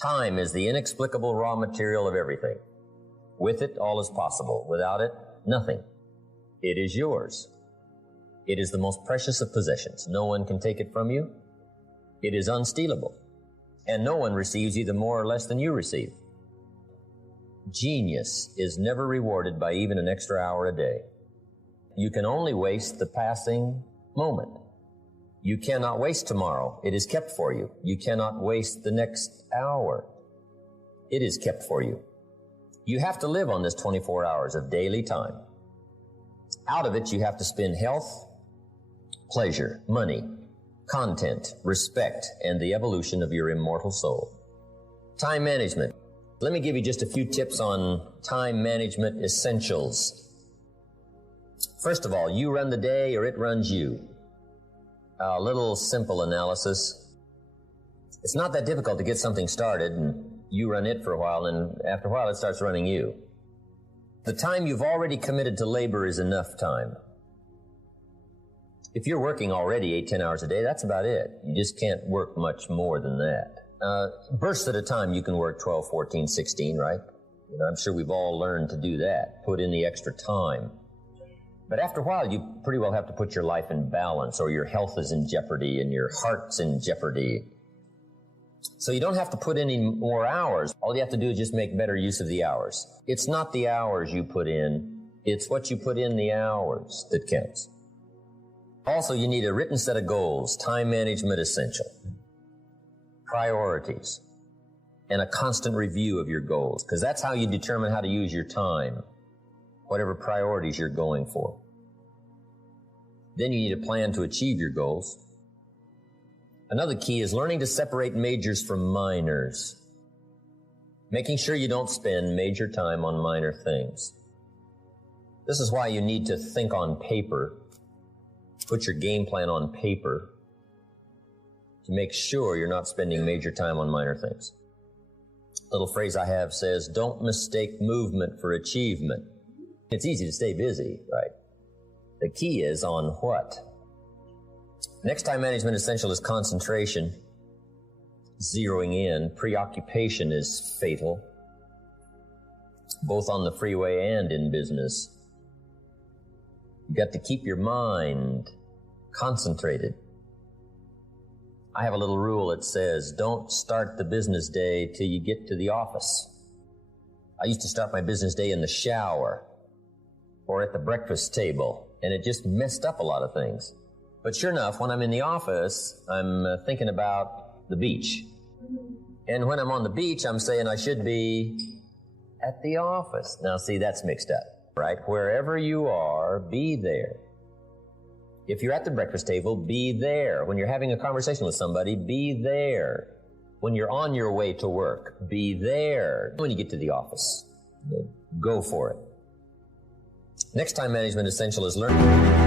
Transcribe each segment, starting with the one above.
Time is the inexplicable raw material of everything. With it, all is possible. Without it, nothing. It is yours. It is the most precious of possessions. No one can take it from you. It is unstealable. And no one receives either more or less than you receive. Genius is never rewarded by even an extra hour a day. You can only waste the passing moment. You cannot waste tomorrow. It is kept for you. You cannot waste the next hour. It is kept for you. You have to live on this 24 hours of daily time. Out of it, you have to spend health, pleasure, money, content, respect, and the evolution of your immortal soul. Time management. Let me give you just a few tips on time management essentials. First of all, you run the day or it runs you. A little simple analysis. It's not that difficult to get something started, and you run it for a while, and after a while it starts running you. The time you've already committed to labor is enough time. If you're working already 8-10 hours a day, that's about it. You just can't work much more than that. Bursts at a time, you can work 12, 14, 16, right? I'm sure we've all learned to do that, put in the extra time. But after a while, you pretty well have to put your life in balance, or your health is in jeopardy and your heart's in jeopardy. So you don't have to put any more hours. All you have to do is just make better use of the hours. It's not the hours you put in, it's what you put in the hours that counts. Also, you need a written set of goals, time management essential, priorities, and a constant review of your goals, because that's how you determine how to use your time, whatever priorities you're going for. Then you need a plan to achieve your goals. Another key is learning to separate majors from minors, making sure you don't spend major time on minor things. This is why you need to think on paper, put your game plan on paper, to make sure you're not spending major time on minor things. A little phrase I have says, don't mistake movement for achievement. It's easy to stay busy, right? The key is on what? Next time management essential is concentration, zeroing in. Preoccupation is fatal, both on the freeway and in business. You got to keep your mind concentrated. I have a little rule that says, don't start the business day till you get to the office. I used to start my business day in the shower or at the breakfast table, and it just messed up a lot of things. But sure enough, when I'm in the office, I'm thinking about the beach. And when I'm on the beach, I'm saying I should be at the office. Now, see, that's mixed up, right? Wherever you are, be there. If you're at the breakfast table, be there. When you're having a conversation with somebody, be there. When you're on your way to work, be there. When you get to the office, go for it. Next time management essential is learning.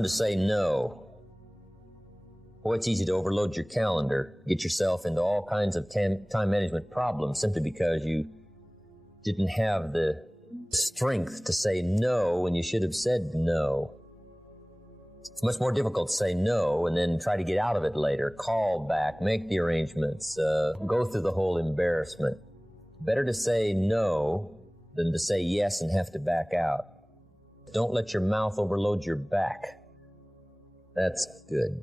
To say no. Boy, it's easy to overload your calendar, get yourself into all kinds of time management problems simply because you didn't have the strength to say no when you should have said no. It's much more difficult to say no and then try to get out of it later, call back, make the arrangements, go through the whole embarrassment. Better to say no than to say yes and have to back out. Don't let your mouth overload your back. That's good.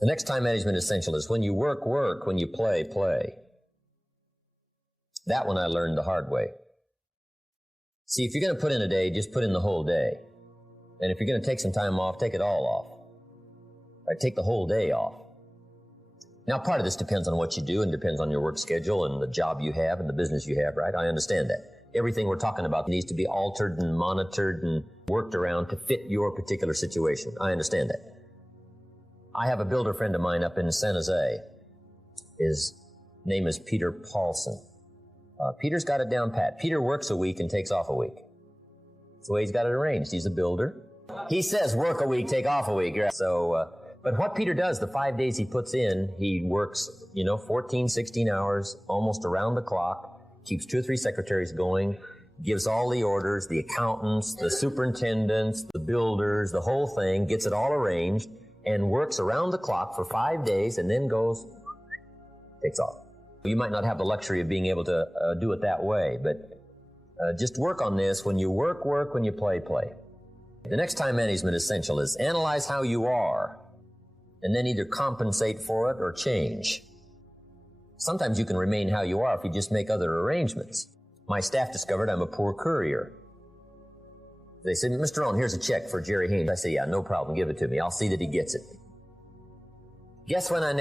The next time management essential is when you work, work. When you play, play. That one I learned the hard way. See, if you're going to put in a day, just put in the whole day. And if you're going to take some time off, take it all off. Or take the whole day off. Now, part of this depends on what you do and depends on your work schedule and the job you have and the business you have, right? I understand that. Everything we're talking about needs to be altered and monitored and worked around to fit your particular situation. I understand that. I have a builder friend of mine up in San Jose. His name is Peter Paulson. Peter's got it down pat. Peter works a week and takes off a week. That's the way he's got it arranged. He's a builder. He says work a week, take off a week. So, but what Peter does, the 5 days he puts in, he works, 14, 16 hours, almost around the clock, keeps 2 or 3 secretaries going, gives all the orders, the accountants, the superintendents, the builders, the whole thing, gets it all arranged, and works around the clock for 5 days, and then takes off. You might not have the luxury of being able to do it that way, but just work on this. When you work, work. When you play, play. The next time management essential is analyze how you are, and then either compensate for it or change. Sometimes you can remain how you are if you just make other arrangements. My staff discovered I'm a poor courier. They said, Mr. Rohn, here's a check for Jerry Haynes. I say, yeah, no problem, give it to me. I'll see that he gets it. Guess when I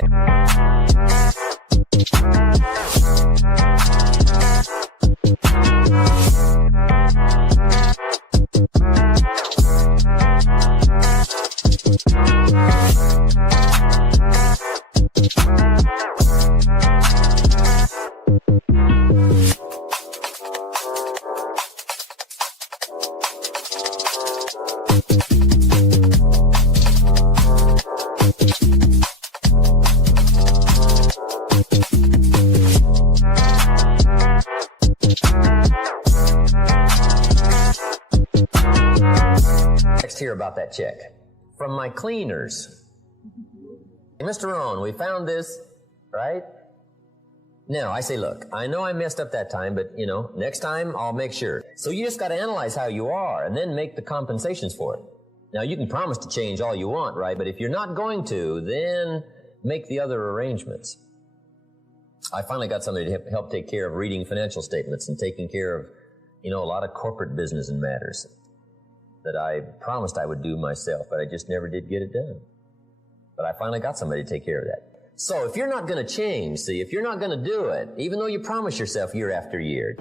hear about that check from my cleaners. Mr. Rohn, we found this, right? Now, I say, look, I know I messed up that time, but, next time I'll make sure. So you just got to analyze how you are and then make the compensations for it. Now, you can promise to change all you want, right? But if you're not going to, then make the other arrangements. I finally got somebody to help take care of reading financial statements and taking care of, a lot of corporate business and matters that I promised I would do myself, but I just never did get it done. But I finally got somebody to take care of that. So if you're not going to change, if you're not going to do it, even though you promise yourself year after year,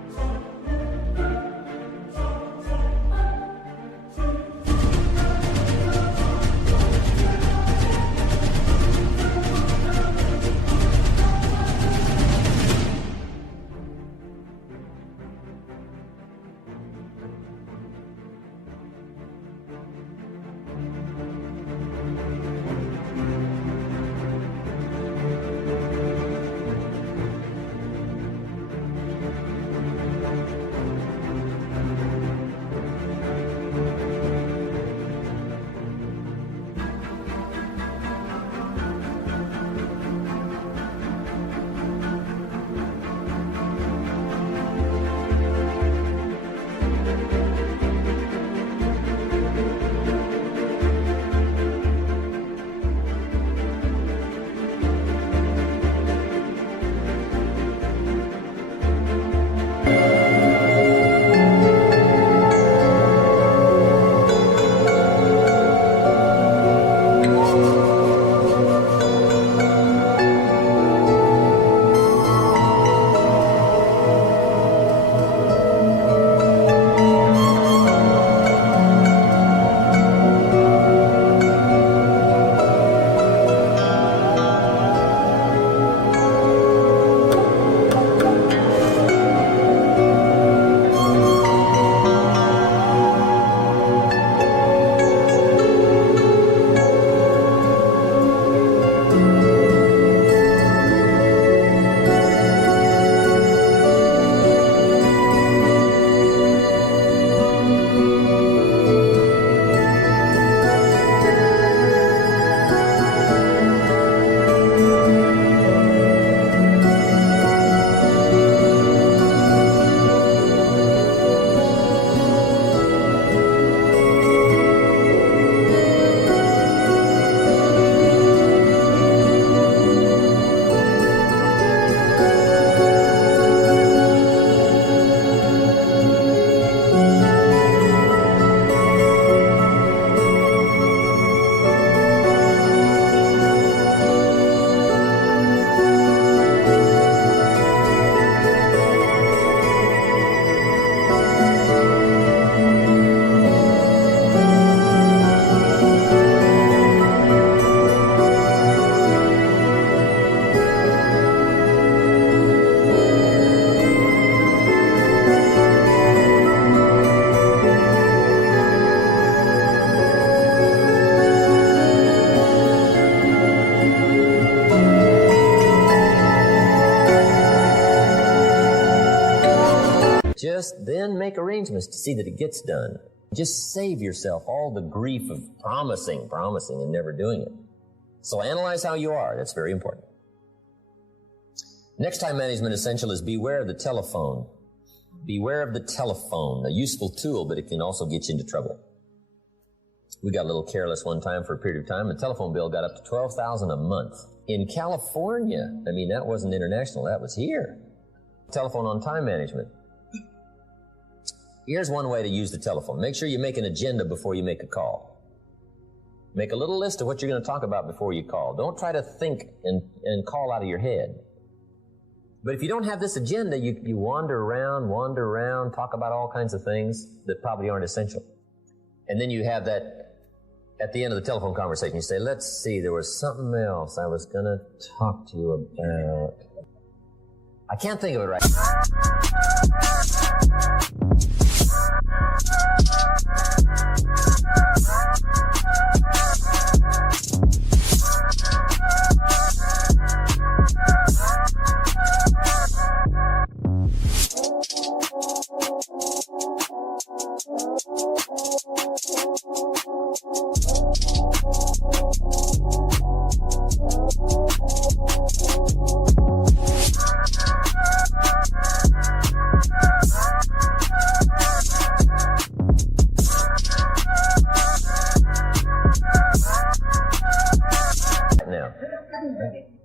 Just then make arrangements to see that it gets done. Just save yourself all the grief of promising, and never doing it. So analyze how you are. That's very important. Next time management essential is beware of the telephone. Beware of the telephone, a useful tool, but it can also get you into trouble. We got a little careless one time for a period of time. The telephone bill got up to $12,000 a month. In California, I mean, that wasn't international, that was here. Telephone on time management. Here's one way to use the telephone. Make sure you make an agenda before you make a call. Make a little list of what you're going to talk about before you call. Don't try to think and call out of your head. But if you don't have this agenda, you wander around, talk about all kinds of things that probably aren't essential. And then you have that at the end of the telephone conversation, you say, let's see, there was something else I was going to talk to you about. I can't think of it right now.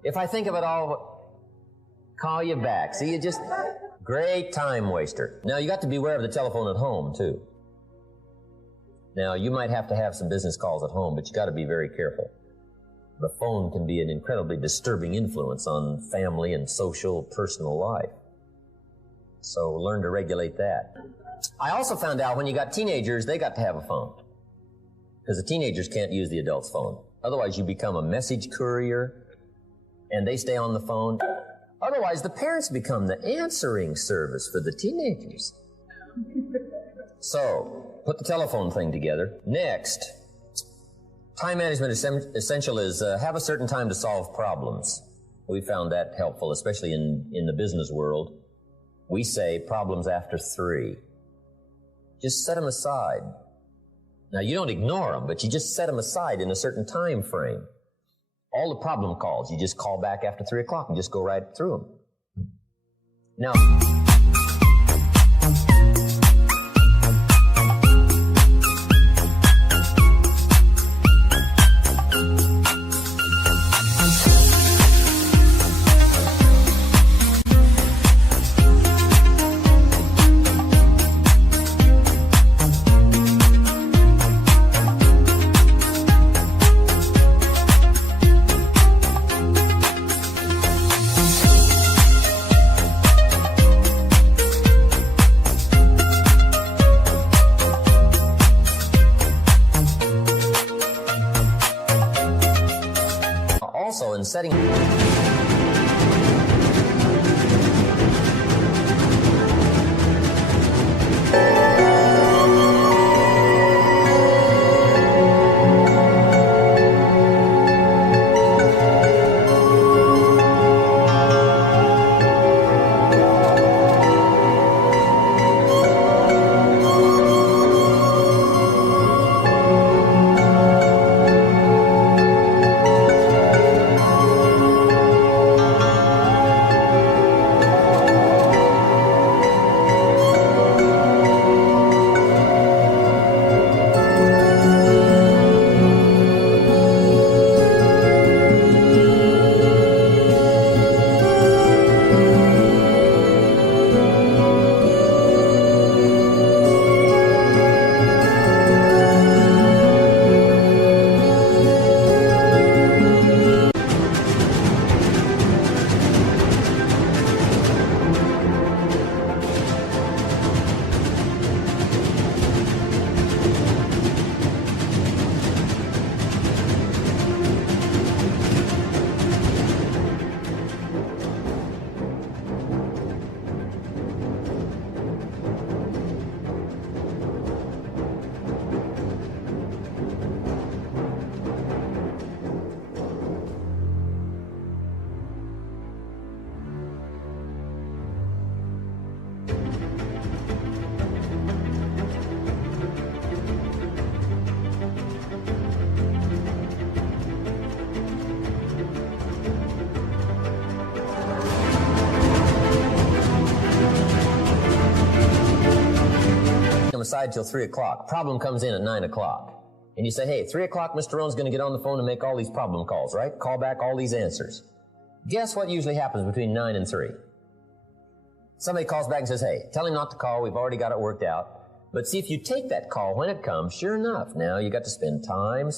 If I think of it all, call you back. See, you just, great time waster. Now, you got to beware of the telephone at home, too. Now, you might have to have some business calls at home, but you got to be very careful. The phone can be an incredibly disturbing influence on family and social, personal life. So learn to regulate that. I also found out when you got teenagers, they got to have a phone. Because the teenagers can't use the adult's phone. Otherwise, you become a message courier, and they stay on the phone. Otherwise, the parents become the answering service for the teenagers. So, put the telephone thing together. Next, time management essential is have a certain time to solve problems. We found that helpful, especially in the business world. We say problems after 3. Just set them aside. Now, you don't ignore them, but you just set them aside in a certain time frame. All the problem calls, you just call back after 3 o'clock and just go right through them. Now, also in setting... aside till 3 o'clock. Problem comes in at 9 o'clock. And you say, hey, 3 o'clock, Mr. Rohn's going to get on the phone and make all these problem calls, right? Call back all these answers. Guess what usually happens between 9 and 3? Somebody calls back and says, hey, tell him not to call. We've already got it worked out. But see, if you take that call when it comes, sure enough, now you got to spend time.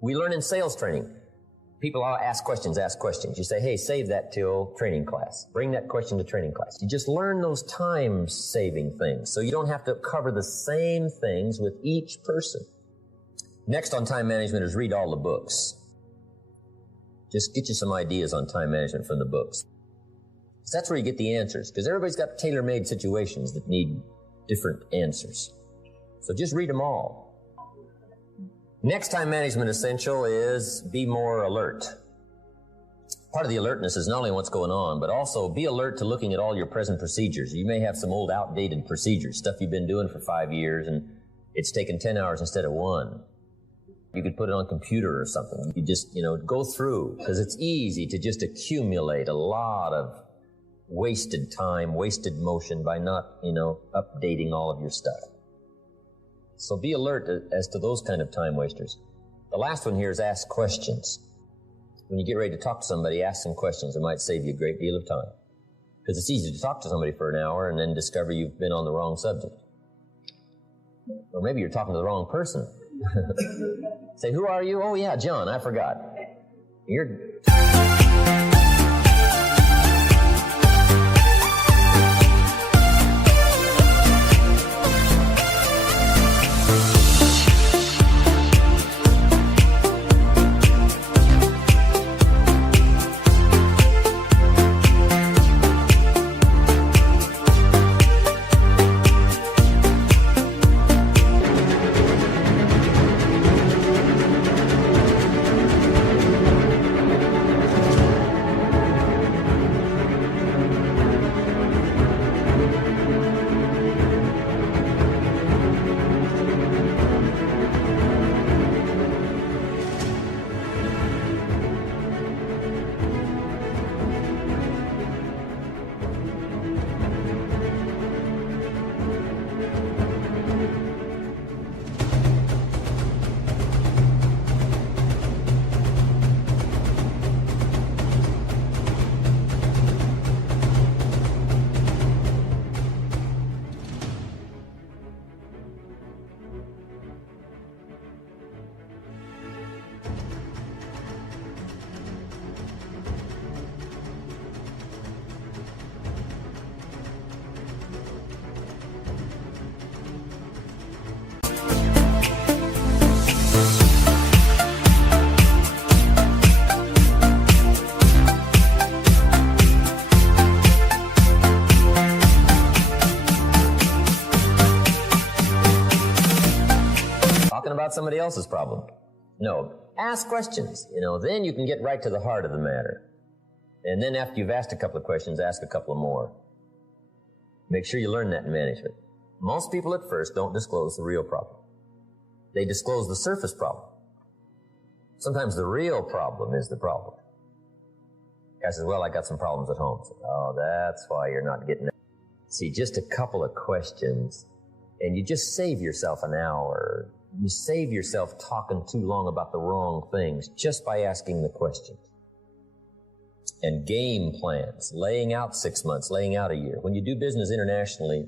We learn in sales training. People ask questions. You say, hey, save that till training class. Bring that question to training class. You just learn those time-saving things so you don't have to cover the same things with each person. Next on time management is read all the books. Just get you some ideas on time management from the books. So that's where you get the answers, because everybody's got tailor-made situations that need different answers. So just read them all. Next time management essential is be more alert. Part of the alertness is not only what's going on, but also be alert to looking at all your present procedures. You may have some old outdated procedures, stuff you've been doing for 5 years, and it's taken 10 hours instead of 1. You could put it on a computer or something. You just, go through, because it's easy to just accumulate a lot of wasted time, wasted motion by not, updating all of your stuff. So be alert as to those kind of time wasters. The last one here is ask questions. When you get ready to talk to somebody, ask some questions. It might save you a great deal of time. Because it's easy to talk to somebody for an hour and then discover you've been on the wrong subject. Or maybe you're talking to the wrong person. Say, who are you? Oh, yeah, John, I forgot. About somebody else's problem. No, ask questions, then you can get right to the heart of the matter. And then after you've asked a couple of questions, ask a couple of more. Make sure you learn that in management. Most people at first don't disclose the real problem. They disclose the surface problem. Sometimes the real problem is the problem. Guy says, well, I got some problems at home. Say, oh, that's why you're not getting it. See, just a couple of questions, and you just save yourself an hour. You save yourself talking too long about the wrong things just by asking the questions. And game plans, laying out 6 months, laying out a year. When you do business internationally,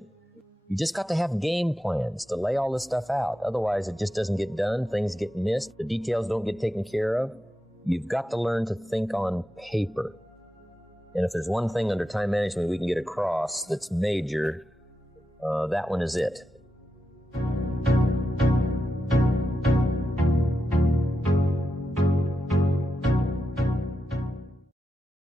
you just got to have game plans to lay all this stuff out. Otherwise, it just doesn't get done. Things get missed. The details don't get taken care of. You've got to learn to think on paper. And if there's one thing under time management we can get across that's major, that one is it.